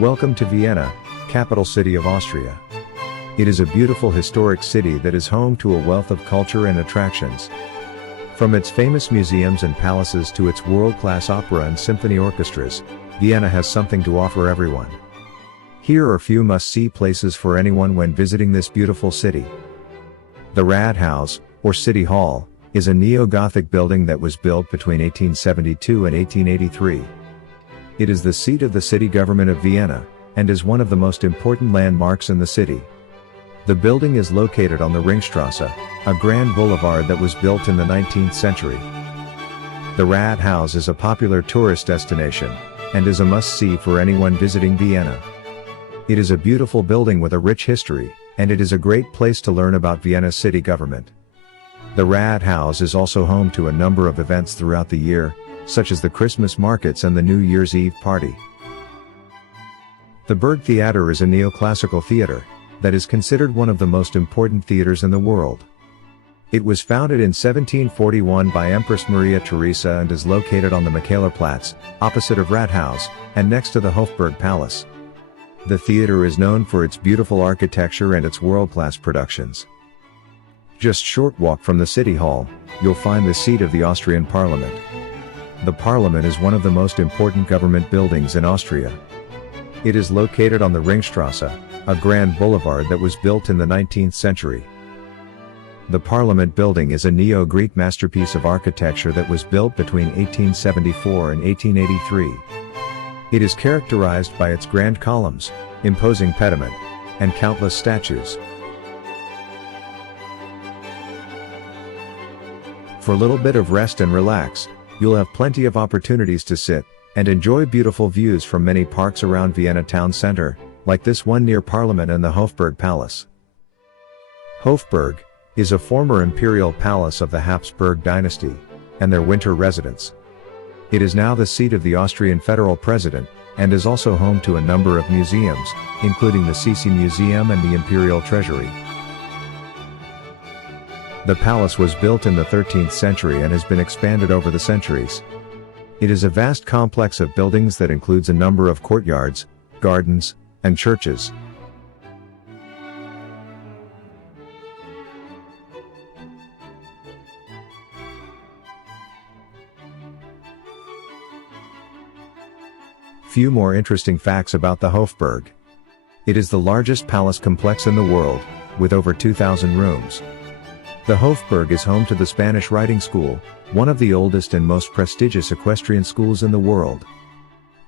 Welcome to Vienna, capital city of Austria. It is a beautiful historic city that is home to a wealth of culture and attractions. From its famous museums and palaces to its world-class opera and symphony orchestras, Vienna has something to offer everyone. Here are a few must-see places for anyone when visiting this beautiful city. The Radhaus, or City Hall, is a neo-Gothic building that was built between 1872 and 1883. It is the seat of the city government of Vienna, and is one of the most important landmarks in the city. The building is located on the Ringstrasse, a grand boulevard that was built in the 19th century. The Radhaus is a popular tourist destination, and is a must-see for anyone visiting Vienna. It is a beautiful building with a rich history, and it is a great place to learn about Vienna's city government. The Radhaus is also home to a number of events throughout the year, such as the Christmas markets and the New Year's Eve party. The Burgtheater is a neoclassical theater that is considered one of the most important theaters in the world. It was founded in 1741 by Empress Maria Theresa and is located on the Michaelerplatz, opposite of Radhaus, and next to the Hofburg Palace. The theater is known for its beautiful architecture and its world-class productions. Just short walk from the City Hall, you'll find the seat of the Austrian Parliament. The Parliament is one of the most important government buildings in Austria. It is located on the Ringstrasse, a grand boulevard that was built in the 19th century. The Parliament building is a neo-Greek masterpiece of architecture that was built between 1874 and 1883. It is characterized by its grand columns, imposing pediment, and countless statues. For a little bit of rest and relax, you'll have plenty of opportunities to sit and enjoy beautiful views from many parks around Vienna town center, like this one near Parlament and the Hofburg Palace. Hofburg is a former imperial palace of the Habsburg dynasty, and their winter residence. It is now the seat of the Austrian federal president, and is also home to a number of museums, including the Sisi Museum and the Imperial Treasury. The palace was built in the 13th century and has been expanded over the centuries. It is a vast complex of buildings that includes a number of courtyards, gardens, and churches. Few more interesting facts about the Hofburg. It is the largest palace complex in the world, with over 2,000 rooms. The Hofburg is home to the Spanish Riding School, one of the oldest and most prestigious equestrian schools in the world.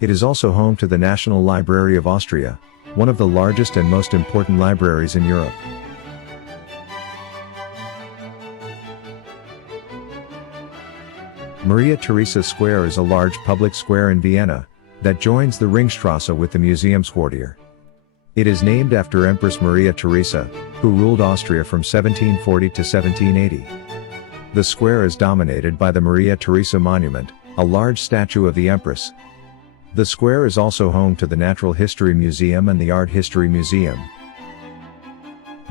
It is also home to the National Library of Austria, one of the largest and most important libraries in Europe. Maria Theresa Square is a large public square in Vienna that joins the Ringstrasse with the Museumsquartier. It is named after Empress Maria Theresa, who ruled Austria from 1740 to 1780. The square is dominated by the Maria Theresa Monument, a large statue of the Empress. The square is also home to the Natural History Museum and the Art History Museum.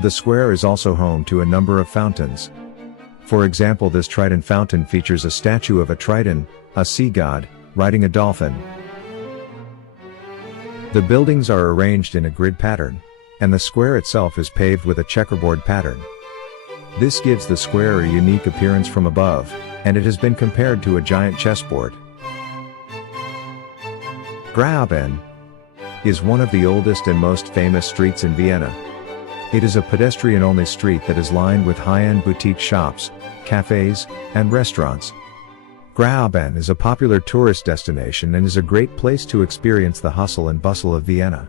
The square is also home to a number of fountains. For example, this Triton fountain features a statue of a Triton, a sea god, riding a dolphin. The buildings are arranged in a grid pattern, and the square itself is paved with a checkerboard pattern. This gives the square a unique appearance from above, and it has been compared to a giant chessboard. Graben is one of the oldest and most famous streets in Vienna. It is a pedestrian-only street that is lined with high-end boutique shops, cafes, and restaurants. Graben is a popular tourist destination and is a great place to experience the hustle and bustle of Vienna.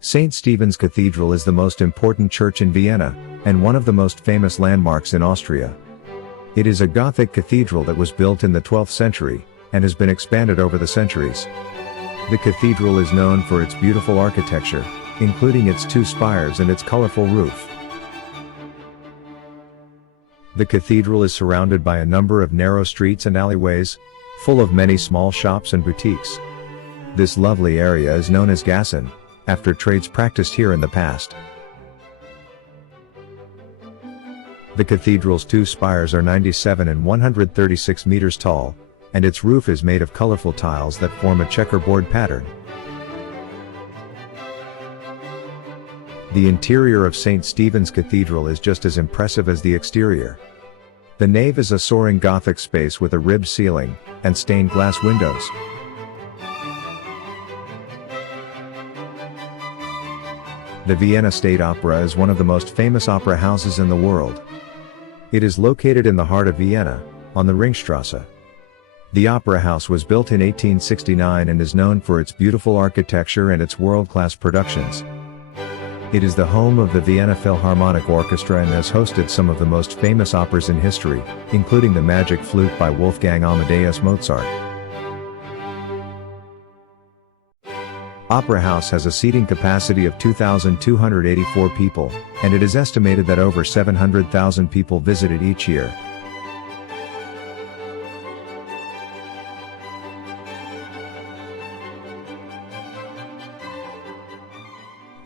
St. Stephen's Cathedral is the most important church in Vienna, and one of the most famous landmarks in Austria. It is a Gothic cathedral that was built in the 12th century, and has been expanded over the centuries. The cathedral is known for its beautiful architecture, including its two spires and its colorful roof. The cathedral is surrounded by a number of narrow streets and alleyways, full of many small shops and boutiques. This lovely area is known as Gassen, after trades practiced here in the past. The cathedral's two spires are 97 and 136 meters tall, and its roof is made of colorful tiles that form a checkerboard pattern. The interior of St. Stephen's Cathedral is just as impressive as the exterior. The nave is a soaring Gothic space with a ribbed ceiling and stained glass windows. The Vienna State Opera is one of the most famous opera houses in the world. It is located in the heart of Vienna, on the Ringstrasse. The opera house was built in 1869 and is known for its beautiful architecture and its world-class productions. It is the home of the Vienna Philharmonic Orchestra and has hosted some of the most famous operas in history, including The Magic Flute by Wolfgang Amadeus Mozart. Opera House has a seating capacity of 2,284 people, and it is estimated that over 700,000 people visit it each year.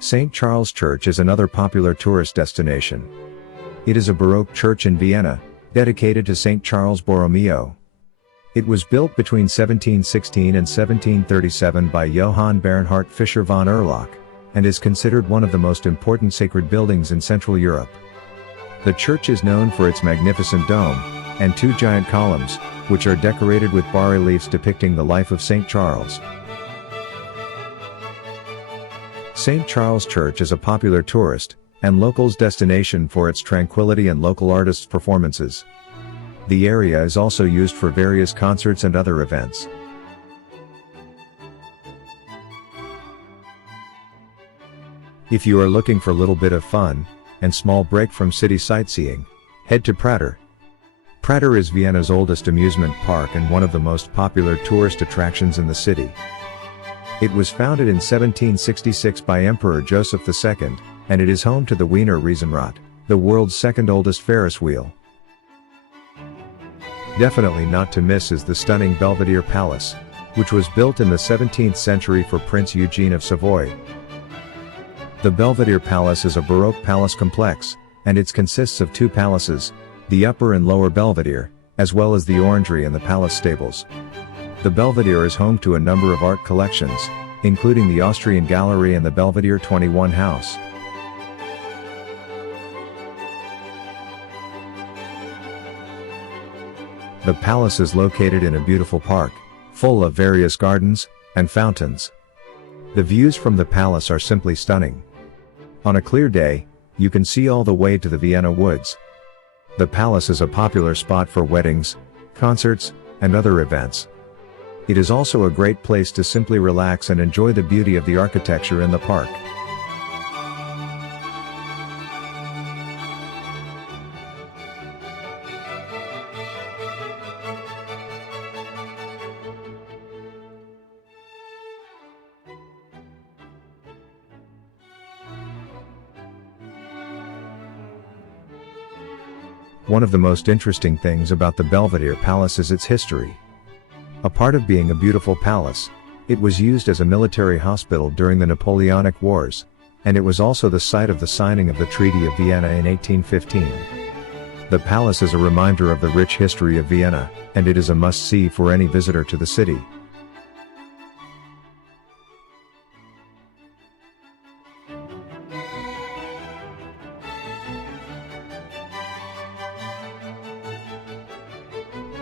St. Charles Church is another popular tourist destination. It is a Baroque church in Vienna, dedicated to St. Charles Borromeo. It was built between 1716 and 1737 by Johann Bernhard Fischer von Erlach, and is considered one of the most important sacred buildings in Central Europe. The church is known for its magnificent dome, and two giant columns, which are decorated with bas-reliefs depicting the life of St. Charles. St. Charles Church is a popular tourist and locals' destination for its tranquility and local artists' performances. The area is also used for various concerts and other events. If you are looking for a little bit of fun and small break from city sightseeing, head to Prater. Prater is Vienna's oldest amusement park and one of the most popular tourist attractions in the city. It was founded in 1766 by Emperor Joseph II, and it is home to the Wiener Riesenrad, the world's second oldest Ferris wheel. Definitely not to miss is the stunning Belvedere Palace, which was built in the 17th century for Prince Eugene of Savoy. The Belvedere Palace is a Baroque palace complex, and it consists of two palaces, the Upper and Lower Belvedere, as well as the Orangery and the palace stables. The Belvedere is home to a number of art collections, including the Austrian Gallery and the Belvedere 21 House. The palace is located in a beautiful park, full of various gardens and fountains. The views from the palace are simply stunning. On a clear day, you can see all the way to the Vienna woods. The palace is a popular spot for weddings, concerts, and other events. It is also a great place to simply relax and enjoy the beauty of the architecture in the park. One of the most interesting things about the Belvedere Palace is its history. A part of being a beautiful palace, it was used as a military hospital during the Napoleonic Wars, and it was also the site of the signing of the Treaty of Vienna in 1815. The palace is a reminder of the rich history of Vienna, and it is a must-see for any visitor to the city.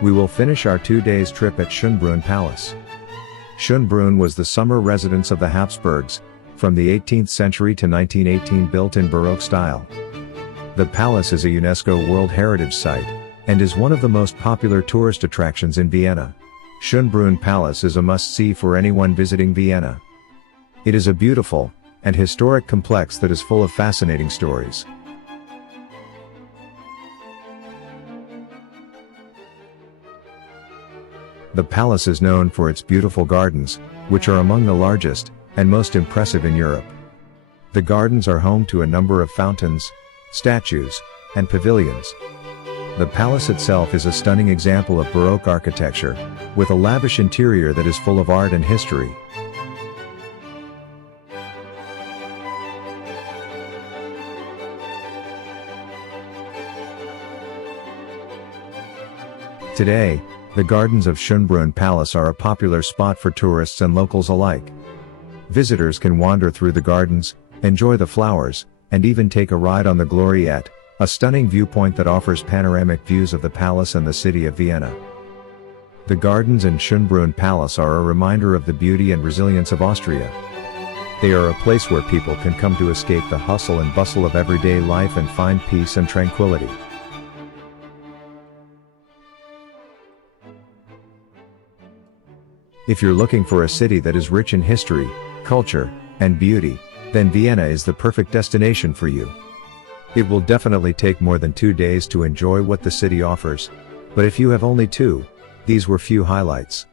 We will finish our 2 days trip at Schönbrunn Palace. Schönbrunn was the summer residence of the Habsburgs, from the 18th century to 1918, built in Baroque style. The palace is a UNESCO World Heritage Site, and is one of the most popular tourist attractions in Vienna. Schönbrunn Palace is a must-see for anyone visiting Vienna. It is a beautiful and historic complex that is full of fascinating stories. The palace is known for its beautiful gardens, which are among the largest and most impressive in Europe. The gardens are home to a number of fountains, statues, and pavilions. The palace itself is a stunning example of Baroque architecture, with a lavish interior that is full of art and history. Today, the gardens of Schönbrunn Palace are a popular spot for tourists and locals alike. Visitors can wander through the gardens, enjoy the flowers, and even take a ride on the Gloriette, a stunning viewpoint that offers panoramic views of the palace and the city of Vienna. The gardens in Schönbrunn Palace are a reminder of the beauty and resilience of Austria. They are a place where people can come to escape the hustle and bustle of everyday life and find peace and tranquility. If you're looking for a city that is rich in history, culture, and beauty, then Vienna is the perfect destination for you. It will definitely take more than 2 days to enjoy what the city offers, but if you have only 2, these were few highlights.